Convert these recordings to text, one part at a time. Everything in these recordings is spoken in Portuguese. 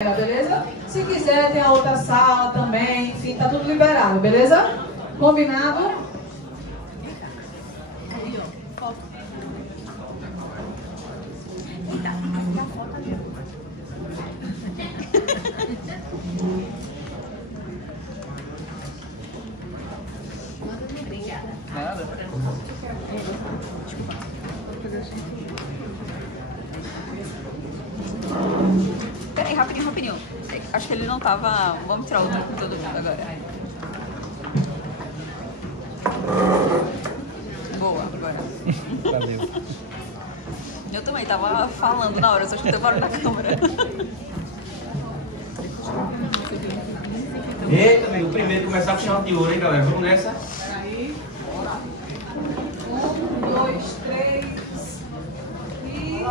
Beleza? Se quiser, tem a outra sala também, enfim, tá tudo liberado, beleza? Combinado? Nada. Peraí, rapidinho. Acho que ele não tava... Vamos tirar o com todo mundo agora. Boa, agora. Valeu. Eu também tava falando na hora, só escutei o barulho da câmera. Eita, amigo, o primeiro começar com chave de ouro, hein, galera? Vamos nessa? Peraí. 1, 2, 3 e...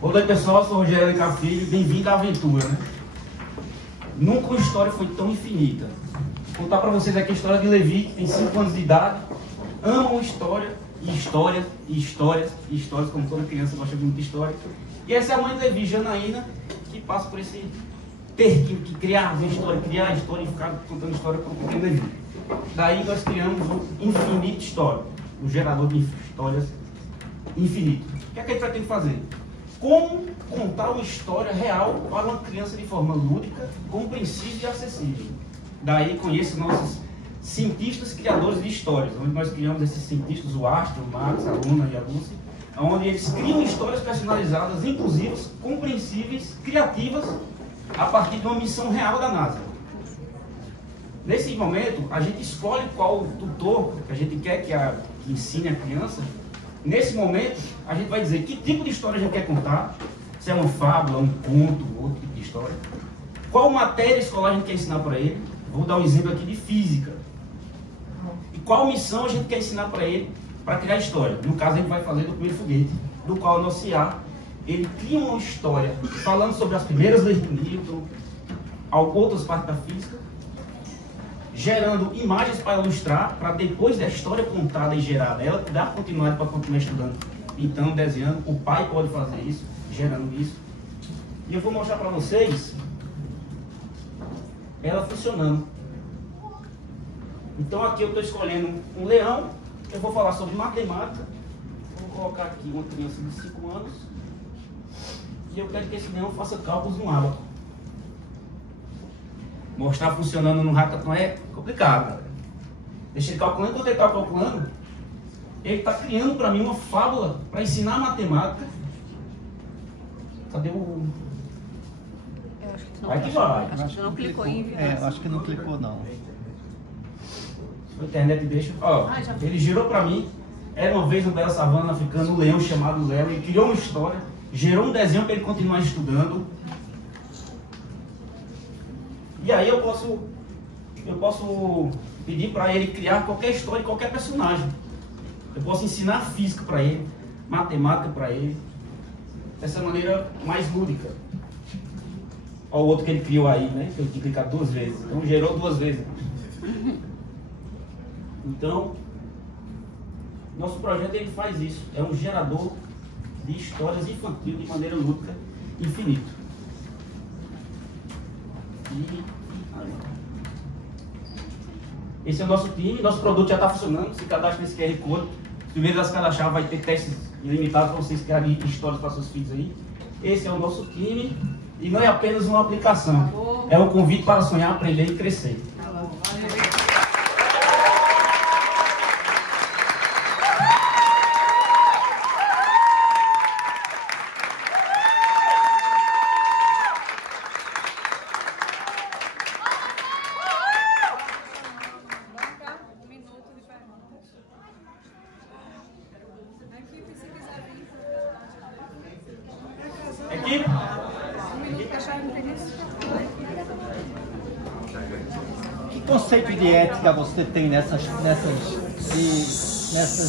Boa noite, pessoal. Sou o Rogério Alencar Filho. Bem-vindo à aventura, né? Nunca uma história foi tão infinita. Vou contar pra vocês aqui a história de Levi, que tem 5 anos de idade. Ama história, e histórias, e histórias, e histórias, como toda criança gosta de muita história. E essa é a mãe de Levi, Janaína, que passa por esse terquinho que criar a história e ficar contando história para o pequeno Levi. Daí nós criamos o Infinito História, o gerador de histórias infinito. O que é que a gente pretende fazer? Como contar uma história real para uma criança de forma lúdica, compreensível e acessível. Daí conheça nossos cientistas criadores de histórias, onde nós criamos esses cientistas, o Astro, o Max, a Luna e a Lucy, onde eles criam histórias personalizadas, inclusivas, compreensíveis, criativas, a partir de uma missão real da NASA. Nesse momento, a gente escolhe qual tutor que a gente quer que ensine a criança. Nesse momento, a gente vai dizer que tipo de história a gente quer contar, se é uma fábula, um conto, outro tipo de história. Qual matéria escolar a gente quer ensinar para ele. Vou dar um exemplo aqui de física. E qual missão a gente quer ensinar para ele para criar história. No caso, a gente vai fazer do primeiro foguete, do qual o nosso IA, ele cria uma história falando sobre as primeiras leis de Newton, outras partes da física, gerando imagens para ilustrar, para depois da história contada e gerada, ela dar continuidade para continuar estudando, pintando, desenhando. O pai pode fazer isso, gerando isso. E eu vou mostrar para vocês ela funcionando. Então aqui eu estou escolhendo um leão, eu vou falar sobre matemática, vou colocar aqui uma criança de 5 anos, e eu quero que esse leão faça cálculos no ábaco. Mostrar funcionando no hackathon é complicado, galera. Deixa ele calculando. Enquanto ele está calculando, ele está criando para mim uma fábula para ensinar matemática. Cadê o... Eu acho que tu não, Vai que vai. Acho que tu não clicou em enviar. É, eu acho que não clicou não. A internet deixa... Ó, ele girou para mim. Era uma vez um bela savana africana, um leão chamado Léo. Ele criou uma história, gerou um desenho para ele continuar estudando. E aí eu posso pedir para ele criar qualquer história, qualquer personagem. Eu posso ensinar física para ele, matemática para ele, dessa maneira mais lúdica. Olha o outro que ele criou aí, né? Que eu tinha que clicar 2 vezes. Então gerou 2 vezes. Então, nosso projeto ele faz isso. É um gerador de histórias infantis de maneira lúdica, infinito. Esse é o nosso time, nosso produto já está funcionando. Se cadastra nesse QR Code. Primeiro das cadastrar vai ter testes ilimitados para vocês criarem histórias para seus filhos aí. Esse é o nosso time e não é apenas uma aplicação, é um convite para sonhar, aprender e crescer. Equipe? Que conceito de ética você tem nessas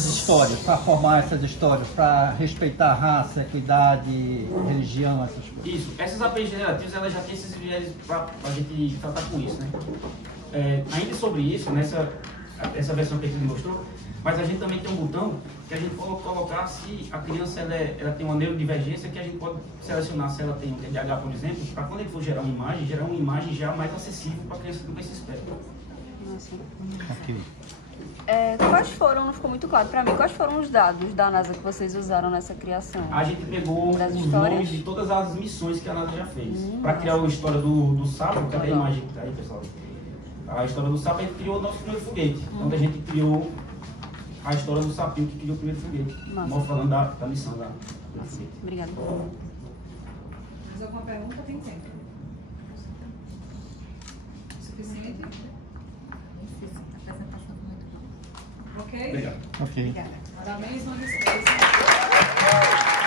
histórias, para formar essas histórias, para respeitar raça, equidade, religião, essas coisas? Isso, essas APIs generativas elas já têm esses viés para a gente tratar com isso, né? Ainda sobre isso, essa versão que a gente mostrou, Mas a gente também tem um botão que a gente pode colocar se a criança ela tem uma neurodivergência, que a gente pode selecionar se ela tem um TDAH, por exemplo, para quando ele for gerar uma imagem já mais acessível para a criança que não tem esse espectro. Ok. Quais foram, não ficou muito claro para mim, quais foram os dados da NASA que vocês usaram nessa criação? A gente pegou Das os histórias? nomes de todas as missões que a NASA já fez. Para criar a história do sapo, cadê a imagem que tá aí, pessoal? A história do sapo, a gente criou o nosso primeiro foguete, onde a gente criou a história do sapinho que criou o primeiro foguete. Nós falando da missão da foguete. Obrigada. Mais alguma pergunta? Tem tempo. Suficiente? Ok? Obrigado. Ok. Parabéns, não esqueça.